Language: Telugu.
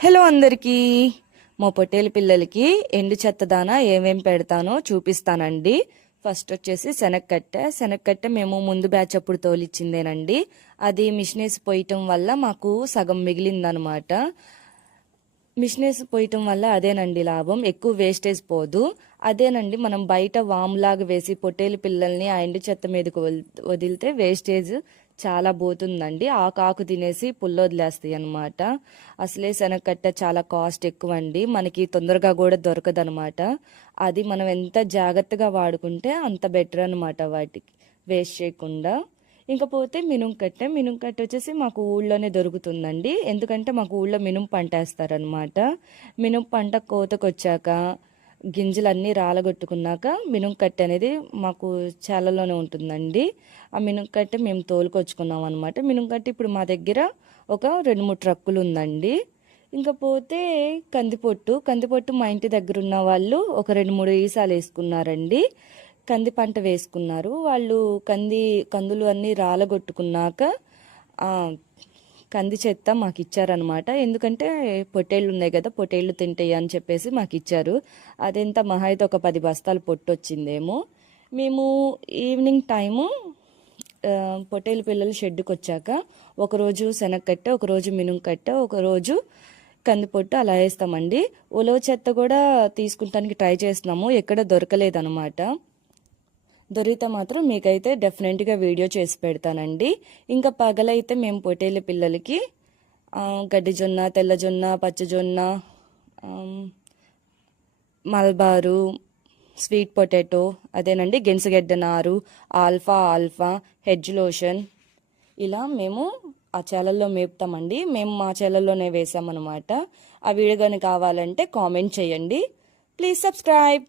హలో అందరికీ. మా పొట్టేలు పిల్లలకి ఎండు చెత్త దానా ఏమేం పెడతానో చూపిస్తానండి. ఫస్ట్ వచ్చేసి శనగకట్టె మేము ముందు బ్యాచ్ అప్పుడు తోలిచ్చిందేనండి. అది మిషనేసి పోయటం వల్ల మాకు సగం మిగిలిందనమాట. మిషనేసి పోయటం వల్ల అదేనండి లాభం, ఎక్కువ వేస్టేజ్ పోదు. అదేనండి మనం బయట వాములాగా వేసి పొట్టేలు పిల్లల్ని ఆ ఎండు చెత్త మీదకు వదిలితే వేస్టేజ్ చాలా పోతుందండి. ఆకు తినేసి పుల్ల వదిలేస్తాయి అనమాట. అసలే శనగకట్ట చాలా కాస్ట్ ఎక్కువ అండి, మనకి తొందరగా కూడా దొరకదనమాట. అది మనం ఎంత జాగ్రత్తగా వాడుకుంటే అంత బెటర్ అనమాట, వాటికి వేస్ట్ చేయకుండా. ఇంకపోతే మినుం కట్టె వచ్చేసి మాకు ఊళ్ళోనే దొరుకుతుందండి. ఎందుకంటే మాకు ఊళ్ళో మినుం పంట వేస్తారనమాట. మినుం పంట కోతకొచ్చాక గింజలన్నీ రాలగొట్టుకున్నాక మినుం కట్టె అనేది మాకు చాలలోనే ఉంటుందండి. ఆ మినుం కట్టె మేము తోలుకొచ్చుకున్నాం అనమాట. మినుం కట్టె ఇప్పుడు మా దగ్గర ఒక 2-3 ట్రక్కులు ఉందండి. ఇంకపోతే కందిపొట్టు మా ఇంటి దగ్గర ఉన్న వాళ్ళు ఒక 2-3 ఈసాలు వేసుకున్నారండి. కంది పంట వేసుకున్నారు వాళ్ళు. కందులు అన్నీ రాలగొట్టుకున్నాక కంది చెత్త మాకు ఇచ్చారనమాట. ఎందుకంటే పొట్టేళ్ళు ఉన్నాయి కదా, పొట్టేళ్ళు తింటాయి అని చెప్పేసి మాకు ఇచ్చారు. అదెంత మహా అయితే ఒక 10 బస్తాలు పొట్టు వచ్చిందేమో. మేము ఈవినింగ్ టైము పొట్టేలు పిల్లలు షెడ్డుకి వచ్చాక ఒకరోజు శనగకట్టె, ఒకరోజు మినుం కట్టె, ఒకరోజు కందిపొట్టు అలా వేస్తామండి. ఉలవ చెత్త కూడా తీసుకుంటానికి ట్రై చేస్తున్నాము, ఎక్కడ దొరకలేదనమాట. దొరికితే మాత్రం మీకైతే డెఫినెట్గా వీడియో చేసి పెడతానండి. ఇంకా పగలైతే మేము పొట్టేళ్ళ పిల్లలకి గడ్డి జొన్న, తెల్లజొన్న, పచ్చజొన్న, మల్బారు, స్వీట్ పొటాటో, అదేనండి గెన్సుగడ్డ నారు, ఆల్ఫా, హెడ్జ్ లోషన్, ఇలా మేము ఆ చేలల్లో మేపుతామండి. మేము మా చేలల్లోనే వేసామన్నమాట. ఆ వీడియో కానీ కావాలంటే కామెంట్ చేయండి. Please subscribe.